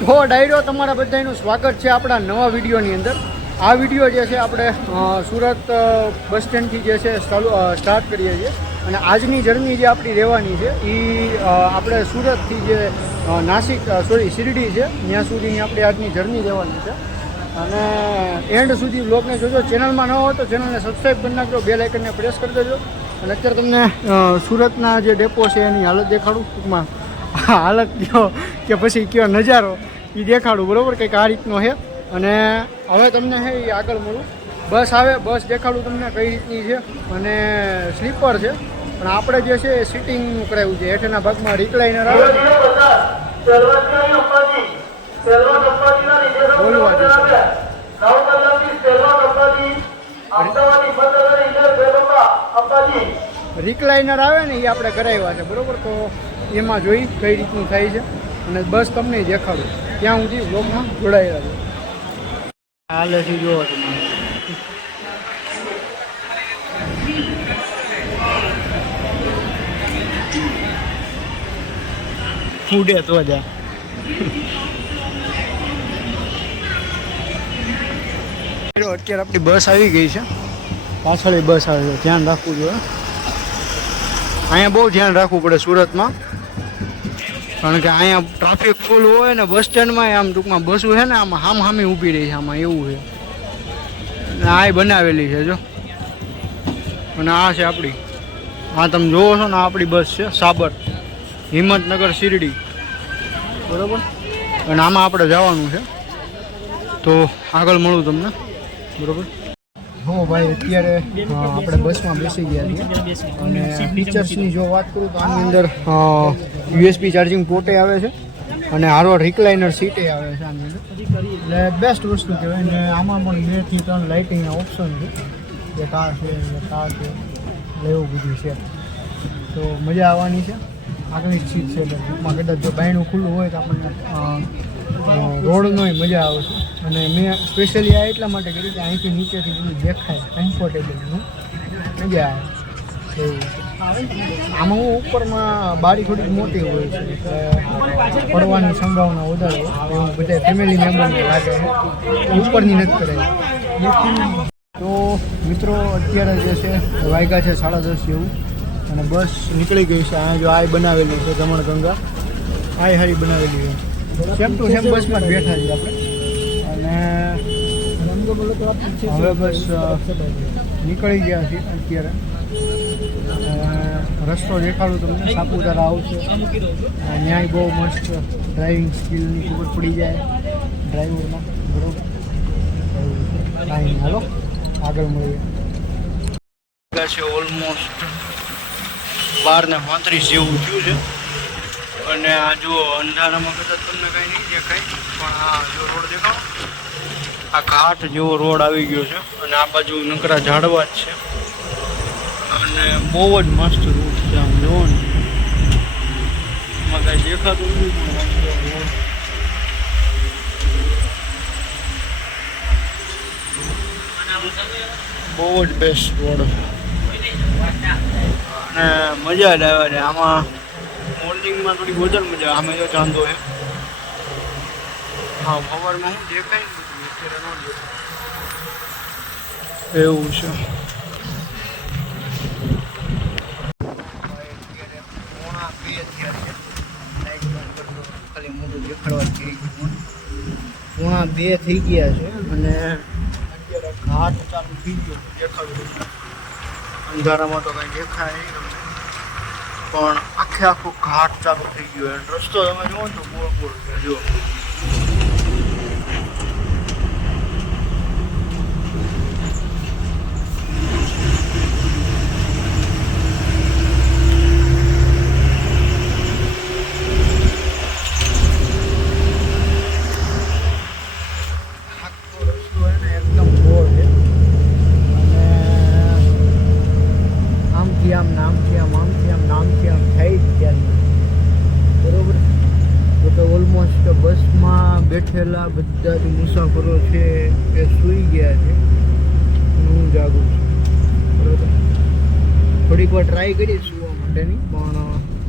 તો ડાયરો તમારા બધાનું સ્વાગત છે આપણા નવા વિડીયોની અંદર. આ વિડીયો જે છે આપણે સુરત બસ સ્ટેન્ડથી જે છે સ્ટાર્ટ કરીએ છીએ અને આજની જર્ની જે આપણી રહેવાની છે એ આપણે સુરતથી જે શિરડી છે ત્યાં સુધીની આપણી આજની જર્ની રહેવાની છે. અને એન્ડ સુધી બ્લોગને જોજો. ચેનલમાં ન હોય તો ચેનલને સબસ્ક્રાઈબ કરી નાખજો, બેલ આઇકનને પ્રેસ કરી દેજો. અને અત્યારે તમને સુરતના જે ડેપો છે એની હાલત દેખાડું. ટૂંકમાં હાલત કયો કે પછી કયો નજારો એ દેખાડું, બરાબર? કંઈક આ રીતનો છે. અને હવે તમને છે એ આગળ મળું. બસ આવે, બસ દેખાડું તમને કઈ રીતની છે. અને સ્લીપર છે, પણ આપણે જે છે એ સિટિંગનું કરાવ્યું છે. હેઠળના ભાગમાં રિક્લાઇનર આવે છે. બોલવા જશે રિક્લાઇનર આવે ને એ આપણે કરાવ્યા છે, બરાબર? તો એમાં જોઈ કઈ રીતનું થાય છે અને બસ તમને દેખાડું. ત્યાં સુધી બ્લોગમાં જોડાયેલા છે. હાલે છે જોવો તમે. ફૂડે તો જા અત્યારે આપણી બસ આવી ગઈ છે. પાછળ બસ આવે છે, ધ્યાન રાખવું જોઈએ. અહીંયા બહુ ધ્યાન રાખવું પડે સુરતમાં, કારણ કે અહીંયા ટ્રાફિક ફૂલ હોય ને બસ સ્ટેન્ડમાં આમ ટૂંકમાં બસો છે ને આમાં હામી ઊભી રહી છે. આમાં એવું છે. આ બનાવેલી છે જો. અને આ છે આપણી, આ તમે જોવો છો ને આપણી બસ છે સાબર હિંમતનગર શિરડી, બરાબર? અને આમાં આપણે જવાનું છે. તો આગળ મળું તમને, બરાબર? હો ભાઈ, અત્યારે આપણે બસમાં બેસી ગયા છીએ. અને ફીચર્સની જો વાત કરું તો આની અંદર USB ચાર્જિંગ પોર્ટે આવે છે અને હારો રિક્લાઇનર સીટે આવે છે આની અંદર. એટલે બેસ્ટ વસ્તુ કહેવાય. ને આમાં પણ 2 થી 3 લાઇટિંગના ઓપ્શન છે. એક આ છે, એક આ છે, એટલે એવું બધું છે. તો મજા આવવાની છે. આગળની સીટ છે એટલે ટૂંકમાં કદાચ જો બાયણું ખુલ્લું હોય તો આપણને રોડનોય મજા આવે છે. અને મેં સ્પેશિયલી આ એટલા માટે કર્યું કે અહીંથી નીચેથી બધું દેખાય, કમ્ફર્ટેબલ મજા આવે એવું છે. આમાં હું ઉપરમાં બારી થોડીક મોટી હોય છે એટલે પડવાની સંભાવના વધારે હોય એવું બધા ફેમિલી મેમ્બરને લાગે છે. ઉપરની નથી કરાવી. તો મિત્રો અત્યારે જે છે વાગ્યા છે 10:30 જેવું અને બસ નીકળી ગઈ છે. અહીંયા જો આય બનાવેલી છે દમણગંગા, આય હારી બનાવેલી છે. સેમ ટુ સેમ બસમાં જ બેઠા છીએ આપણે. અને હવે બસ નીકળી ગયા છીએ અત્યારે. રસ્તો દેખાડું તમને. સાપુતારા આવશે, ન્યાય બહુ મસ્ત ડ્રાઇવિંગ સ્કિલની ખબર પડી જાય ડ્રાઈવરમાં, બરોબર? કાંઈ નહીં, હાલો આગળ મળીએ. છે ઓલમોસ્ટ 12:35 જેવું થયું છે. અને આ જો અંધારામાં કદાચ તમને કંઈ નહીં દેખાય, પણ આ જો રોડ દેખાડો, આ ઘાટ જેવો રોડ આવી ગયો છે. અને આ બાજુ નકરા ઝાડવા જ છે. અને બહુ જ મસ્ત રૂટ છે. આમ જુઓ ને, એમાં કાંઈ દેખાતું નથી. બહુ જ બેસ્ટ રોડ છે અને મજા જ આવે છે આમાં. મોર્નિંગમાં થોડી વધારે મજા. આમે જો ચાંદો છે. હા, સવારમાં હું દેખાય ને અત્યારે ન દેખાય એવું છે. ખાલી મોટું દેખાડવા થઈ ગયું. 1:30 થઈ ગયા છે અને અત્યારે ઘાટ ચાલુ થઈ ગયો દેખાડું. અંધારામાં તો કંઈ દેખાય નહીં, પણ આખો ઘાટ ચાલુ થઈ ગયો. રસ્તો તમે જુઓ તો ગોળ ગોળ છે. જુઓ, આખો રસ્તો એને એકદમ ગોળ છે. અને આમથી આમ, નામથી આમ, આમથી આમ, નામથી આમ થઈ જ ગયા, બરોબર? તો ઓલમોસ્ટ બસમાં બેઠેલા બધા જ મુસાફરો છે એ સૂઈ ગયા છે. હું જાગું છું, બરોબર? થોડીક વાર ટ્રાય કરી સૂવા માટેની, પણ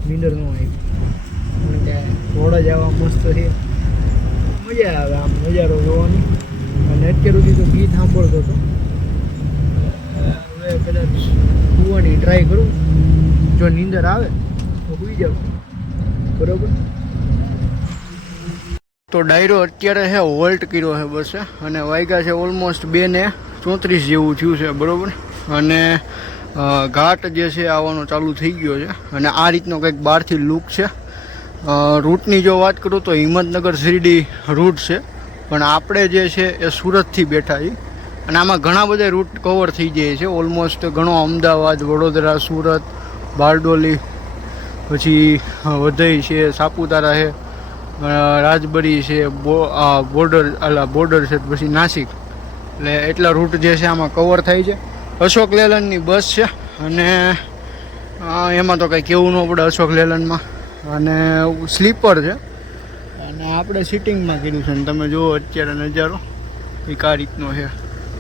નીંદર ન આવી. કારણ કે ઘોડા જવા મસ્ત છે મજા આવે આમ નજારો જોવાની. અને અત્યાર સુધી તો ગીત સાંભળતો હતો, હવે કદાચ સુવાની ટ્રાય કરું, જો નીંદર આવે તો સુઈ જાઉં. બરોબર. તો ડાયરો અત્યારે છે વોલ્ટ કર્યો છે બસે, અને વાગ્યા છે ઓલમોસ્ટ 2:34 જેવું થયું છે. બરાબર. અને ઘાટ જે છે આવવાનો ચાલુ થઈ ગયો છે, અને આ રીતનો કંઈક બહારથી લુક છે. રૂટની જો વાત કરું તો હિંમતનગર શિરડી રૂટ છે, પણ આપણે જે છે એ સુરતથી બેઠા છીએ. અને આમાં ઘણા બધા રૂટ કવર થઈ જાય છે ઓલમોસ્ટ. ઘણો અમદાવાદ, વડોદરા, સુરત, બારડોલી, પછી વઘઈ છે, સાપુતારા છે, રાજબરી છે, બોર્ડર છે, પછી નાસિક. એટલે એટલા રૂટ જે છે આમાં કવર થાય છે. અશોક લેલનની બસ છે, અને એમાં તો કંઈ કહેવું ન પડે અશોક લેલનમાં. અને સ્લીપર છે, અને આપણે સિટિંગમાં કર્યું છે. અને તમે જુઓ અત્યારે નજારો એક આ રીતનો છે.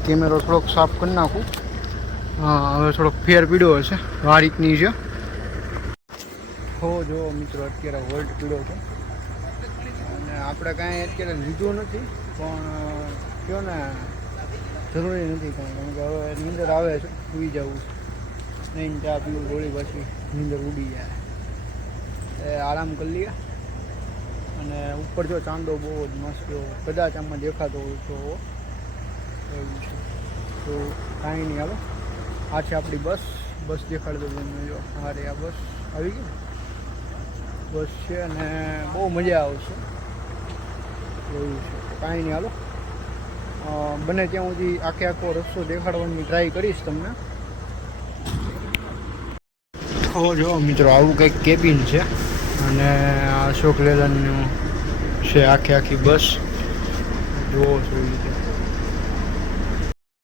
કેમેરો થોડોક સાફ કરી નાખું. હા, હવે થોડોક ફેર પીડ્યો હશે. આ રીતની છે. હો જો મિત્રો અત્યારે વોલ્ટ પીડ્યો છે, અને આપણે કાંઈ અત્યારે લીધું નથી, પણ કયો ને જરૂરી નથી કાંઈ, કારણ કે હવે નીંદર આવે છે, સુઈ જવું નહીં. ચા પીવું ગોળી, પછી નીંદર ઉડી જાય. એ આરામ કરી લઈએ. અને ઉપર જો ચાંદો બહુ જ મસ્ત, કદાચ આમાં દેખાતો હોય તો એવું છે. તો કાંઈ નહીં, હાલો. આ છે આપણી બસ દેખાડી દો તમને. જો અરે આ બસ આવી ગઈ, બસ છે, અને બહુ મજા આવશે એવું છે. કાંઈ નહીં, હાલો. બને ત્યાં સુધી આખો રસ્તો દેખાડવાની ટ્રાય કરીશ તમને. તો જો મિત્રો આવું કંઈક કેબિન છે, અને અશોક લેલનનું છે આખી બસ. જોવો છો એ રીતે.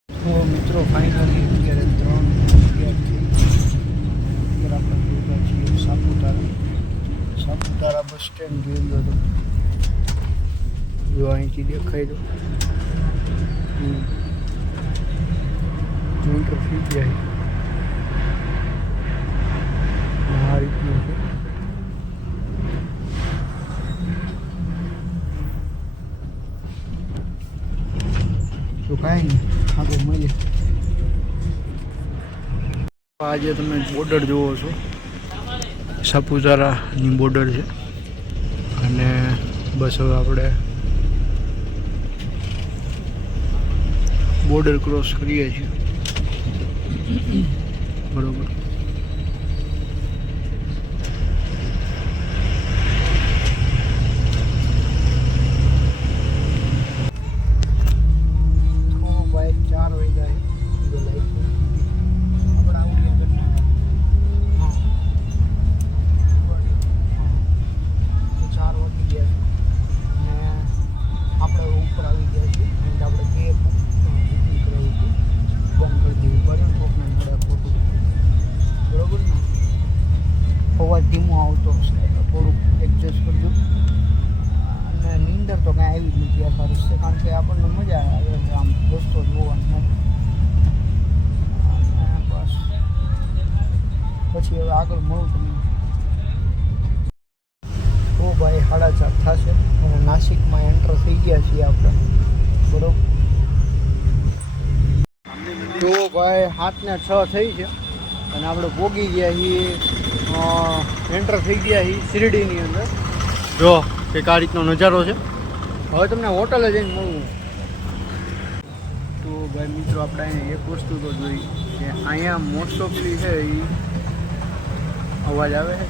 તો મિત્રો ફાઇનલી અત્યારે 3:11 આપણે પહોંચ્યા છીએ સાપુતારા બસ સ્ટેન્ડ. જોઈ લો તમે, જો અહીંથી દેખાય તો થઈ જાય આ રીતનું છે. તો કાંઈ નહીં, આગળ મળીએ. આજે તમે બોર્ડર જુઓ છો, સાપુતારાની બોર્ડર છે. અને બસ હવે આપણે બોર્ડર ક્રોસ કરીએ છીએ. બરોબર. ધીમો આવતો હશે તો થોડુંક એડજસ્ટ કરજો. અને નીંદર તો કાંઈ આવી જ નથી આખા રસ્તે, કારણ કે આપણને મજા આવે આમ રસ્તો જોવાની. અને બસ પછી હવે આગળ મળું તમને. તો ભાઈ 4:30 થશે, અને નાસિકમાં એન્ટર થઈ ગયા છીએ આપણે. બરોબર. તો ભાઈ 7:06 થઈ છે, અને આપણે પોગી ગયા છીએ, એન્ટર થઈ ગયા છીએ શિરડીની અંદર. જો કંઈક આ રીતનો નજારો છે. હવે તમને હોટલે જઈને મળવું. તો ભાઈ મિત્રો આપણે અહીંયા એક વસ્તુ તો જોઈ કે અહીંયા મોસ્ટ ઓફલી છે એ અવાજ આવે છે.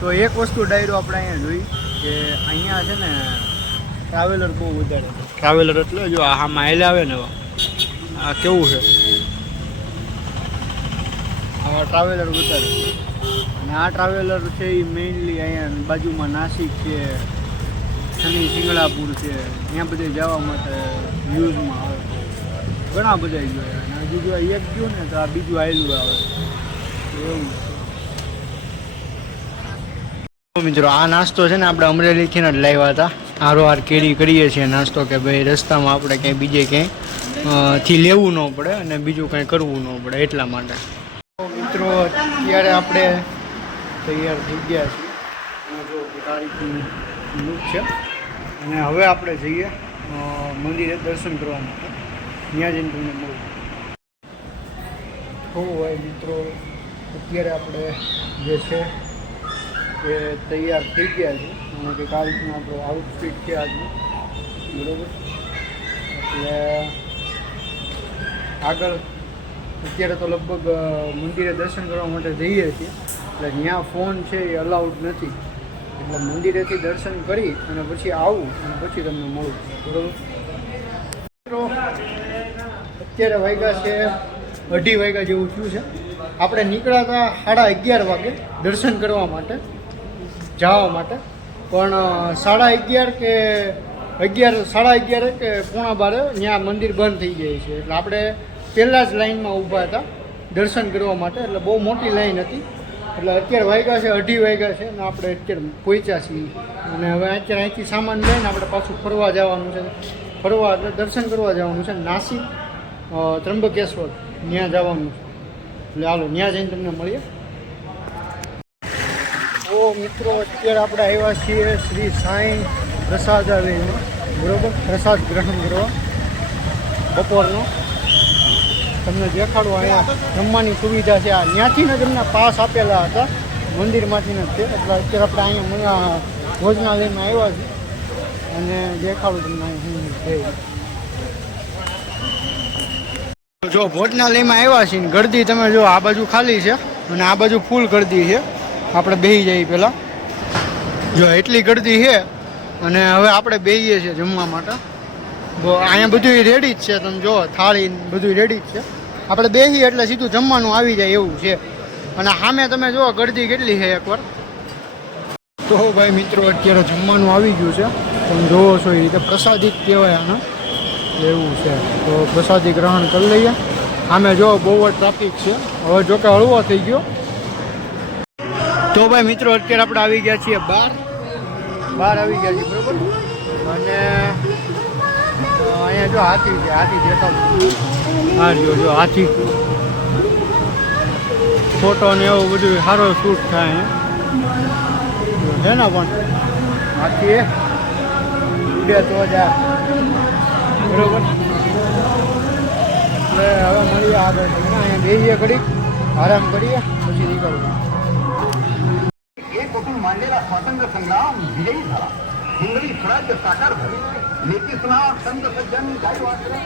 તો એક વસ્તુ ડાયરો આપણે અહીંયા જોઈ કે અહીંયા છે ને ટ્રાવેલર બહુ વધારે છે. ટ્રાવેલર એટલે જો આ માઇલ આવે ને, આ કેવું છે, આવા ટ્રાવેલર વધારે. અને આ ટ્રાવેલર છે એ મેઇનલી અહીંયા બાજુમાં નાસિક છે, શનિ સિંગળાપુર છે, ત્યાં બધે જવા માટે યુઝમાં આવે. ઘણા બધા જોયા, અને હજુ જો એક ગયું ને તો આ બીજું આવેલું આવે એવું છે. મિત્રો આ નાસ્તો છે ને આપણે અમરેલીથી જ લાવ્યા હતા. હારોહાર કેરી કરીએ છીએ નાસ્તો, કે ભાઈ રસ્તામાં આપણે ક્યાંય બીજે ક્યાંય થી લેવું ન પડે અને બીજું કાંઈ કરવું ન પડે, એટલા માટે. મિત્રો અત્યારે આપણે તૈયાર થઈ ગયા છીએ. જો તારીખનું લુક છે, અને હવે આપણે જઈએ મંદિરે દર્શન કરવા માટે. ત્યાં જઈને તમને મળું. તો ભાઈ મિત્રો, અત્યારે આપણે જે છે એ તૈયાર થઈ ગયા છે અને કંઈક આ રીતનું આપણું આઉટફિટ છે આજનું, બરાબર. એટલે આગળ અત્યારે તો લગભગ મંદિરે દર્શન કરવા માટે જઈએ છીએ, એટલે ત્યાં ફોન છે એ અલાઉડ નથી. એટલે મંદિરેથી દર્શન કરી અને પછી આવું અને પછી તમને મળું, બરાબર. અત્યારે વાગ્યા છે 2:30 વાગ્યા જેવું થયું છે. આપણે નીકળ્યા હતા 11:30 વાગે દર્શન કરવા માટે, જવા માટે, પણ 11:30 કે 11, 11:30 કે 11:15 ત્યાં મંદિર બંધ થઈ જાય છે. એટલે આપણે પહેલાં જ લાઈનમાં ઊભા હતા દર્શન કરવા માટે, એટલે બહુ મોટી લાઈન હતી. એટલે અત્યારે વાગ્યા છે 2:30 વાગ્યા છે અને આપણે અત્યારે પહોંચ્યા છીએ. અને હવે અત્યારે અહીંથી સામાન લઈને આપણે પાછું ફરવા જવાનું છે. ફરવા એટલે દર્શન કરવા જવાનું છે. નાસિક ત્રંબકેશ્વર ત્યાં જવાનું છે. એટલે હાલો ત્યાં જઈને તમને મળીએ. તો મિત્રો, અત્યારે આપણે આવ્યા છીએ શ્રી સાંઈ પ્રસાદાલયમાં, બરાબર. પ્રસાદ ગ્રહણ કરવા બપોરનો. તમને દેખાડવા અહીંયા જમવાની સુવિધા છે. આ ત્યાંથી ને તમને પાસ આપેલા હતા મંદિરમાંથી જ છે. એટલે અત્યારે આપણે અહીંયા ભોજનાલયમાં આવ્યા છીએ અને દેખાડું તમને અહીંયા જો ભોજનાલયમાં આવ્યા છીએ. ગરદી તમે જો, આ બાજુ ખાલી છે અને આ બાજુ ફૂલ ગરદી છે. આપણે બેસી જઈએ પહેલાં. જો એટલી ગરદી છે અને હવે આપણે બેસીએ છીએ જમવા માટે. અહીંયા બધું રેડી જ છે. તમે જો થાળી બધું રેડી જ છે. આપણે બેસીએ એટલે સીધું જમવાનું આવી જાય એવું છે. અને સામે તમે જો ગરદી કેટલી છે એકવાર. તો ભાઈ મિત્રો, અત્યારે જમવાનું આવી ગયું છે. તમે જોવો છો એ રીતે પ્રસાદી જ કહેવાય આને, એવું છે. તો પ્રસાદી ગ્રહણ કરી લઈએ. સામે જો બહુ જ ટ્રાફિક છે. હવે જોકે હળવો થઈ ગયો. તો ભાઈ મિત્રો, અત્યારે આપણે આવી ગયા છીએ બહાર આવી ગયા છીએ, બરાબર. અને અહીંયા જો હાથી છે, હાથી દેખાડું. હા જો હાથી, ફોટો ને એવું બધું સારો શૂટ થાય છે ને. પણ હાથી ઉડે તો જ બરોબર. એટલે હવે મળીએ આગળ. અહીંયા બેસીએ ઘડીક, આરામ કરીએ, પછી નીકળવું. मांडलेला स्वातंत्र्य संग्राम विजयी झाला. हिंदवी स्वराज्य साकार झाले. नेते संत सज्जन गाई वाचले.